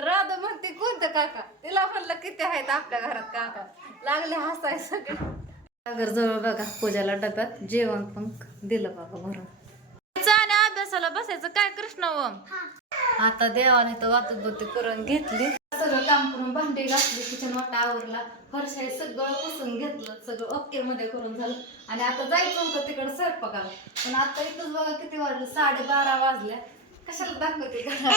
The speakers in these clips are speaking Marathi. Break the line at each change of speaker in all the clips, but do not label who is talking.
तर राधा म्हणते कोणतं काका? तिला म्हणलं किती आहेत आपल्या घरात काका? लागले हसाय सगळे. सागर जवळ बघा पूजाला डब्यात जेवण पण दिलं बाबा भरून. आणि अभ्यासाला बसायचं काय कृष्ण आता देवाने तर वातुबत्ती करून घेतली. सगळं काम करून भांडी घातली किचन वाटा आवरला. फरशाई सगळं पुसून घेतलं. सगळं ओके मध्ये करून झालं. आणि आता जायचं होतं तिकडे स्वयंपाकाला. पण आता इथंच बघा किती वाजलं साडेबारा वाजल्या कशाला दाखवते का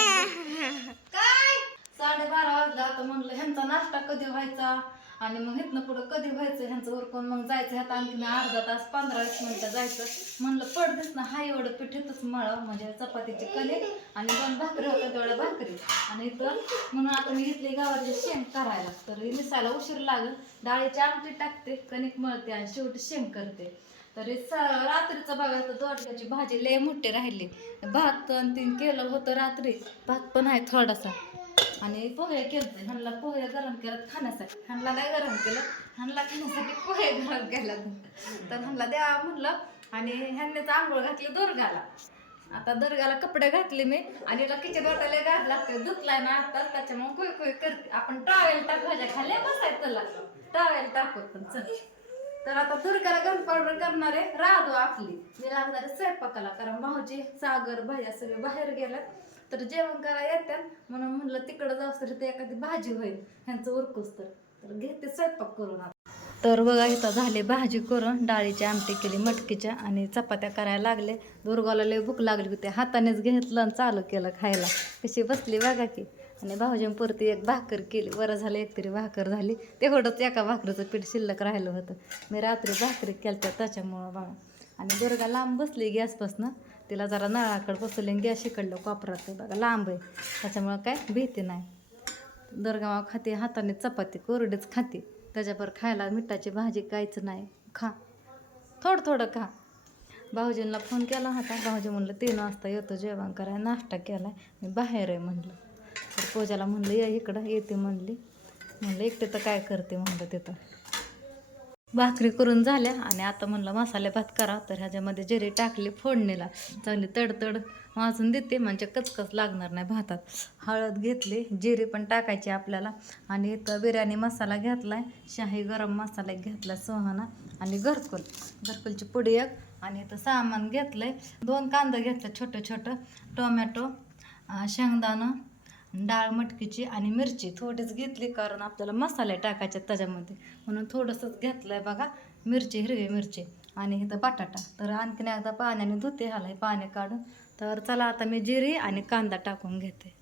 साडे साडेबारा वाजला आता म्हणलं ह्यांचा नाश्ता कधी व्हायचा? आणि मग इथनं पुढं कधी व्हायचं? ह्यांचं उरकून मग जायचं ह्यात आणखी अर्धा तास पंधरा वीस मिनिटं जायचं. म्हणलं पडतेच ना हा एवढं पिठेतच मळ म्हणजे चपातीचे कले आणि दोन भाकरी होत्या तेवढ्या भाकरी. आणि इथं म्हणून आता मी घेतली गावाची शेंग करायला तर निसायला उशीर लागेल. डाळीची आमटी टाकते कणिक मळते आणि शेवटी शेंग करते. तरी स रात्रीचं बघा तर दोडक्याची भाजी लय मोठी राहिली. भात आणि तीन केलं होतं रात्री. भात पण आहे थोडासा. आणि पोहे केलते. ह्यांना पोहे गरम केलं खाण्यासाठी. ह्यांना नाही गरम केलं ह्यांना खाण्यासाठी पोहे गरम केला. तर ह्यांना द्या म्हणलं आणि ह्यांनीच आंघोळ घातली दुर्गाला. आता दुर्गाला कपडे घातले मी आणि हिला किचन वाटायला गाड लागते धुतलाय ना आता त्याच्यामुळे कोय कोई करते आपण टावेल टाक भाज्या खाली बसायचं त्याला. टावेल टाकू पण चल. तर आता दुर्गाला गरम पावडर करणारे राधो आपली. मी लागणारे स्वयंपाकाला. कारण भाऊजी सागर भैया सगळे बाहेर गेल्यात तर जेवण करायला येतात म्हणून म्हणलं तिकडं जाऊ तर ते एखादी भाजी होईल. ह्यांचं उरकूस तर. तर घेते स्वयंपाक करून तर बघा इथं झाले भाजी करून. डाळीची आमटी केली मटकीच्या आणि चपात्या करायला लागले. दुर्गाला लय भूक लागली होती. हातानेच घेतलं आणि चालू केलं खायला. कशी बसली बघा की. आणि भाऊजींपुरती एक भाकर केली. बरं झालं एक तरी भाकर झाली. तेवढंच एका भाकरीचं पीठ शिल्लक राहिलं होतं. मी रात्री भाकरी केलत्या त्याच्यामुळं बघा. आणि दुर्गा लांब बसली गॅसपासनं. तिला जरा नळाकडे बसवले गॅस इकडलं कोपरात. बघा लांब आहे. त्याच्यामुळं काय भीती नाही. दुर्गामा खाते हाताने चपाती कोरडीच खाते. त्याच्यावर खायला मिठाची भाजी काहीच नाही. खा. थोडं थोडं खा. भाऊजींना फोन केला होता. भाऊजी म्हणलं तीन वाजता येतो जेवण करायला. नाश्ता केला मी बाहेर आहे म्हणलं. तर पूजाला म्हणलं या इकडं येते म्हणली. म्हणलं एकटे तर काय करते? म्हणलं तिथं. भाकरी करून झाल्या आणि आता म्हणलं मसाले भात करा. तर ह्याच्यामध्ये जिरे टाकली फोडणीला. चांगली तडतड वाजून देते. म्हणजे कचकच लागणार नाही भातात. हळद घेतली. जिरे पण टाकायची आपल्याला. आणि इथं बिर्याणी मसाला घेतला आहे शाही गरम मसाला घेतला सोहाना. आणि घरकुल. घरकुलची पुडी एक. आणि इथं सामान घेतलं आहे दोन कांदा घेतलं छोटं छोटं टोमॅटो शेंगदाणं डाळ मटकीची आणि मिरची थोडीच घेतली कारण आपल्याला मसाले टाकायचे त्याच्यामध्ये. म्हणून थोडंसंच घेतलंय बघा मिरची हिरवी मिरची आणि इथं बटाटा. तर आणखीन एकदा पाण्याने धुते ह्याला पाणी काढून. तर चला आता मी जिरी आणि कांदा टाकून घेते.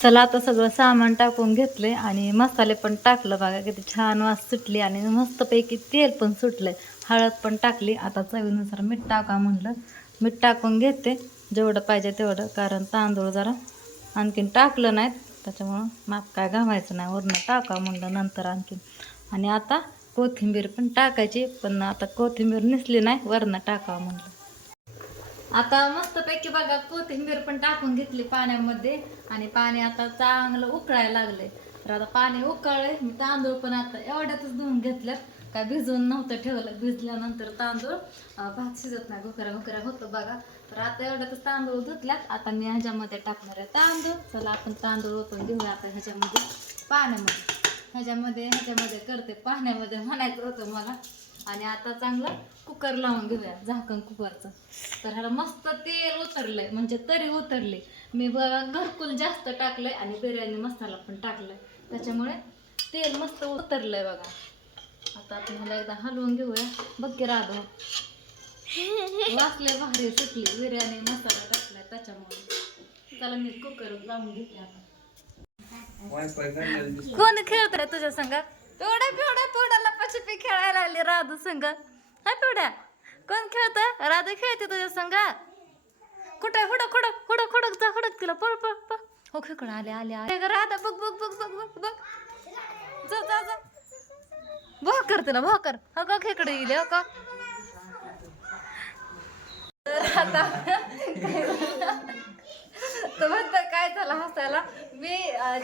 चला आता सगळं सामान टाकून घेतले आणि मसाले पण टाकलं बघा किती छान वास सुटली आणि मस्तपैकी तेल पण सुटलंय. हळद पण टाकली आता चवीनुसार मीठ टाका म्हणलं. मीठ टाकून घेते जेवढं पाहिजे तेवढं कारण तांदूळ जरा आणखीन टाकलं नाहीत. त्याच्यामुळं माप काय घामायचं नाही. वरनं टाका म्हणलं नंतर आणखीन. आणि आता कोथिंबीर पण टाकायची पण आता कोथिंबीर निसली नाही वरनं टाकावं म्हणलं. आता मस्तपैकी बघा कोथिंबीर पण टाकून घेतली पाण्यामध्ये. आणि पाणी आता चांगलं उकळायला लागले तर आता पाणी उकळले मी तांदूळ पण आता एवढ्यातच धुवून घेतल्यात. काय भिजवून नव्हतं ठेवलं. भिजल्यानंतर तांदूळ भात शिजत नाही. घुकऱ्या घुकऱ्या होतं बघा. तर आता एवढ्यातच तांदूळ धुतल्यात. आता मी ह्याच्यामध्ये टाकणार आहे तांदूळ. चला आपण तांदूळ ओतून घेऊया आता ह्याच्यामध्ये. पाण्यामध्ये. ह्याच्यामध्ये ह्याच्यामध्ये करते. पाण्यामध्ये म्हणायचं होतं मला. आणि आता चांगलं कुकर लावून घेऊया. झाकण कुकरचं. तर ह्याला मस्त तेल उतरलंय. म्हणजे तरी उतरले मी बघा घरकुल जास्त टाकलंय आणि बिर्याणी मसाला पण टाकलाय. त्याच्यामुळे तेल मस्त उतरलंय बघा. आता आपण ह्याला एकदा हलवून घेऊया. बघ की राधो. वाचले भारी सुटली. बिर्याणी मसाला टाकलाय त्याच्यामुळे. चला मी कुकर लावून घेते आता. कोण खेळत रे तुझ्या संग? पिवड्या पिवड्या पिवड्याला पछपी खेळायला लागली राधू संग. हा पिवड्या कोण खेळत? राधू खेळते तुझ्या संग. कुठे हुडक हुडक हुडक हुडक जा हुडक तिला. पळ पळ पळ. हो खेकडं आले आले आले. ग राधा बघ बघ बघ बघ बघ बघ. जा जा जा. भाकर तिला भाकर हा का खेकडे येईल हो का तर आता तर म्हणता काय झालं हसायला? मी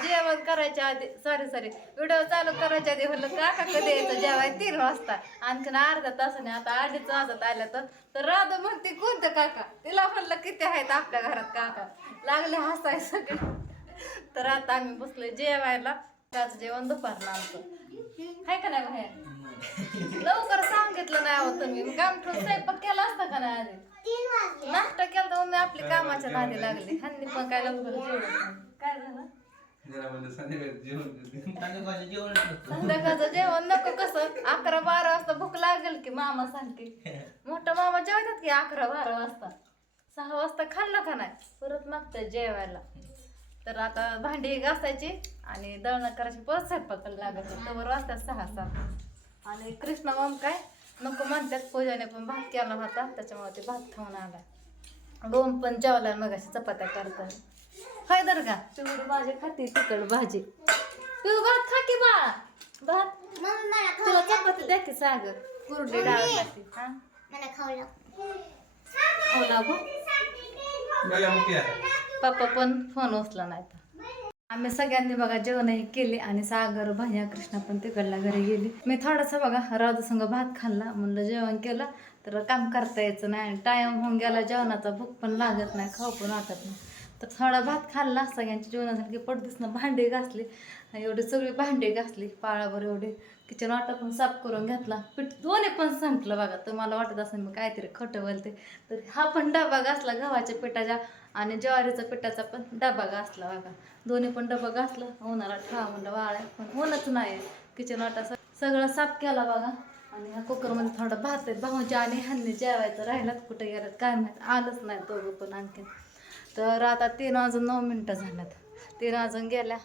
जेवण करायच्या आधी सॉरी सॉरी व्हिडिओ चालू करायच्या आधी म्हणलं काका कधी यायचं? जेवाय तीन वाजता. आणखीन अर्धा तासाने आता अडीच वाजत आल्या तर. तर राधा म्हणते कोणतं काका? तिला म्हणलं किती आहेत आपल्या घरात काका? लागले हसाय सगळे. तर आता आम्ही बसलो जेवायला. त्याचं जेवण दुपारला आमचं. हाय का नाही बाहेर? लवकर सांगितलं नाही होतं मी मग आमठून स्वयंपाक केला असता का नाही आधी? नाश्ता केला तर मी आपली कामाच्या नादी लागली. हल्ली पण काय लवकर. काय झालं?
संध्याकाळचं
जेवण नको कसं? अकरा बारा वाजता भूक लागेल की मामा सांगते. मोठा मामा जेवतात की अकरा बारा वाजता? सहा वाजता खाल्लं का नाही? परत मागतं जेवायला. तर आता भांडी घासायची आणि दळणं करायची. परत स्वयंपाकाला लागायचं. तवर वाजतात सहा सात. आणि कृष्ण मग काय नको म्हणतात पूजाने पण भात केला होता. त्याच्यामुळे ते भात खाऊन आला. गोम पण जेवला मग अशी चपात्या करतात हाय दर का पिवळी भाजी खाती तिकड भाजी. पिऊ भात खा की बाळा. भात? तुला चपाती द्या की सागर कुरडी डाळ खाती. हा? हो ना गो. पप्पा पण फोन उचला नाही तर. आम्ही सगळ्यांनी बघा जेवणही केले आणि सागर भैया कृष्णा पण तिकडल्या घरी गेली. मी थोडासा बघा राजू संग भात खाल्ला म्हणलं जेवण केलं तर काम करता यायचं नाही. टाइम होऊन गेला जेवणाचा भूक पण लागत नाही खाऊ पण वाटत नाही. तर थोडा भात खाल्ला सगळ्यांची जेवण झाली की पडदिसनं घासले घासली. एवढी सगळी भांडी घासली पाळाभर एवढे. किचन वाटा पण साफ करून घेतला. पीठ दोन्ही पण संपलं बघा. तर मला वाटत असेल मी काहीतरी खोटं बोलते तर हा पण डबा घासला गव्हाच्या पिठाच्या आणि ज्वारीचा पिठाचा पण डबा घासला बघा. दोन्ही पण डबा घासला. उन्हाला ठेवा म्हणलं वाळ्या. पण होणच नाही. किचन वाटा सगळं साफ केला बघा. आणि ह्या कुकरमध्ये थोडा भात आहे. भाऊच्या आणि ह्यांनी जेवायचं राहिलात कुठे गेलात काय माहीत. आलंच नाही दोघं पण आणखीन. तर आता तीन वाजून नऊ मिनटं झाल्यात. तीन वाजून गेल्या.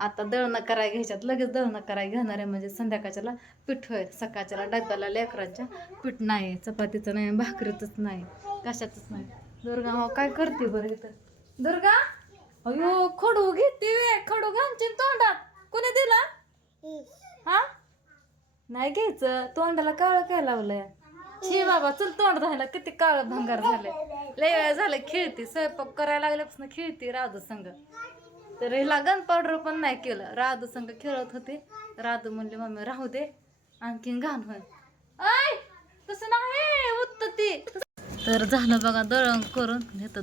आता दळणं करायला घ्यायच्यात. लगेच दळणं करायला घेणार आहे. म्हणजे संध्याकाळच्याला पीठ होईल. सकाळच्याला डब्याला लेकरांच्या. पीठ नाही. चपातीचं नाही भाकरीचंच नाही. कशाचंच नाही. दुर्गा हो काय करते बरं इथं? दुर्गा? अयो खडू घेते वे. खडू घालची तोंडात. कोणी दिला? हा? नाही घ्यायचं. तोंडाला काळ काय लावलंय? शी बाबा चल तोंड राहिला किती काळ भंगार झाले. लय वेळ झालं खेळती स्वयंपाक करायला लागल्यापासून खेळती राधू संघ तर हिला गन पावडर पण नाही केलं. राधू संघ खेळत होते. राधू म्हणले मम्मी राहू दे. आणखीन घाण होईल. ऐ तसं नाही. उत्तर ती. तर झालं बघा दळण करून. इथं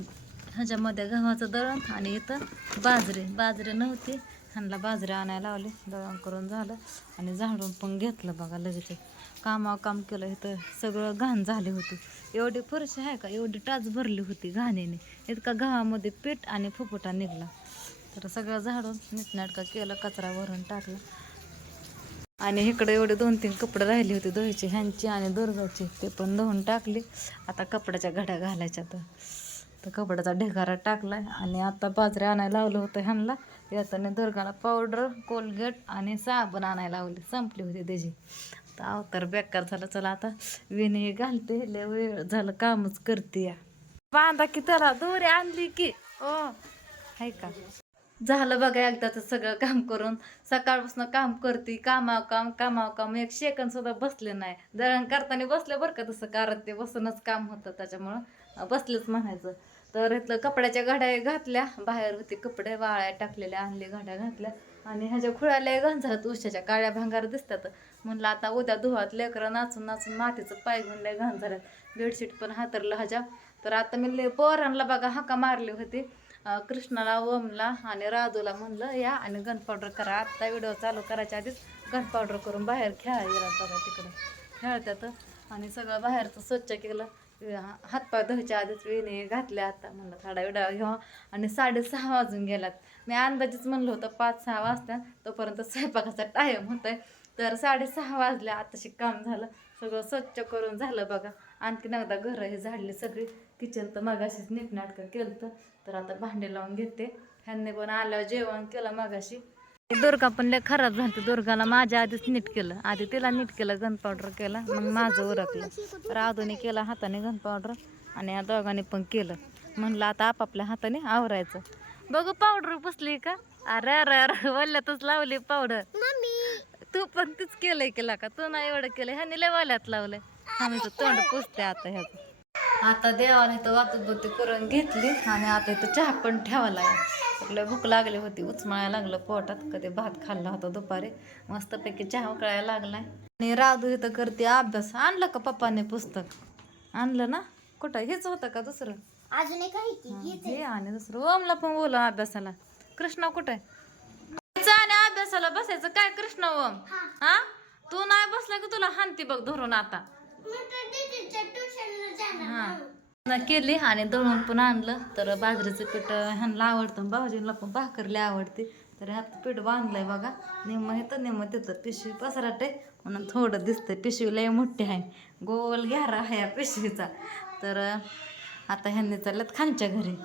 ह्याच्यामध्ये गव्हाचं दळण आणि इथं बाजरी. बाजरी नव्हती. ह्यांना बाजरी आणायला लावली दळण करून झालं आणि झाडून पण घेतलं बघा लगेच. कामावर काम केलं इथं सगळं घाण झाली होती. एवढी फरशी आहे का? एवढी टाच भरली होती घाणीने. इतका गव्हामध्ये पीठ आणि फुफुटा निघला. तर सगळं झाडून नीटनाटका केलं कचरा भरून टाकला. आणि इकडे एवढे दोन तीन कपडे राहिले होते धुवायचे ह्यांची आणि दुर्गाची. ते पण धुवून टाकले. आता कपड्याच्या घड्या घालायच्या तर. तर कपड्याचा ढेगारा टाकला आणि आता बाजरी आणायला लावलं होतं ह्यांना. याच्याने दुर्गाला पावडर कोलगेट आणि साबण आणायला लावली. संपली होती त्याची. तर अवतार बेकार झालं. चला आता विनय घालते. लय वेळ झालं कामच करते या. बांधा की त्याला दोरी आणली की. ओ हाय का? झालं बघा एकदाच सगळं काम करून. सकाळपासून काम करते कामाव काम कामाव काम. एक सेकंद सुद्धा बसले नाही. दळण करताना बसले बरं का तसं. कारण ते बसूनच काम होतं त्याच्यामुळं. बसलंच बसलेच म्हणायचं. तर इथलं कपड्याच्या घड्या घातल्या. बाहेर होते कपडे वाळ्या टाकलेल्या आणले घड्या घातल्या. आणि ह्याच्या खुळ्याला घाण उशाच्या काळ्या भांगार दिसतात. म्हणलं आता उद्या धुवात लेकरं नाचून नाचून मातीचं पाय घेऊन लय घाण झाल्यात बेडशीट पण हातरलं ह्याच्या तर आता मी लय पोरांना बघा हाका मारली होती. कृष्णाला ओमला आणि राजूला म्हणलं या आणि गन पावडर करा. आत्ता व्हिडिओ चालू करायच्या आधीच गन पावडर करून बाहेर खेळायला गेला बघा तिकडं. खेळतात आणि सगळं बाहेरचं स्वच्छ केलं. हातपाय धुवायच्या आधीच वेणी घातल्या आता. म्हणलं थोडा विडा घ्यावा आणि साडेसहा वाजून गेलात. मी अंदाजेच म्हणलं होतं पाच सहा वाजता. तोपर्यंत स्वयंपाकाचा टाईम आहे तर साडेसहा वाजल्या. आताशी काम झालं. सगळं स्वच्छ करून झालं बघा. आणखीन एकदा घरं हे झाडली सगळी. किचन तर मगाशीच नीटनाटकं केलं तर आता भांडे लावून घेते. ह्यांनी पण आल्यावर जेवण केलं मगाशी. दुर्गा पण लय खराब झाली. दुर्गाला माझ्या आधीच नीट केलं. आधी तिला नीट केलं गन पावडर केला मग माझं उरकलं. राधूने केलं हाताने गन पावडर आणि या दोघांनी पण केलं. म्हणलं आता आपापल्या हाताने आवरायचं. बघू पावडर पुसली का? अरे अरे अरे वल्ल्यातच लावली पावडर तू पण तीच केलंय केला का? तू नाही एवढं केलं ह्याने लय वाल्यात लावलंय. आम्ही तोंड पुसते आता ह्याचं. आता देवाने तर वातुबत्ती करून घेतली आणि आता इथं चहा पण ठेवायला लय भूक लागली होती उचमाळायला लागलं पोटात. कधी भात खाल्ला होता दुपारी. मस्तपैकी चहा उकळायला लागलाय. आणि राधू इथं करते अभ्यास. आणलं का पप्पाने पुस्तक? आणलं ना? कुठं? हेच होतं का दुसरं?
अजून एक आहे की
हा, हे आणि दुसरं. ओमला पण बोला अभ्यासाला. कृष्णा कुठे आणि अभ्यासाला बसायचं. काय कृष्ण ओम? हा. तू नाही बसला की तुला हानती बघ धरून आता. केली आणि दळून पण आणलं. तर बाजरीचं पीठ ह्यांना आवडतं. भाऊजींना पण भाकरले आवडते. तर ह्यात पीठ बांधलंय बघा. निम्म येतं निम्म तिथं. पिशवी पसराटे. म्हणून थोडं दिसतंय. पिशवी लय मोठी आहे. गोल घ्यारा आहे या पिशवीचा. तर आता ह्यांनी चालल्यात खांच्या घरी.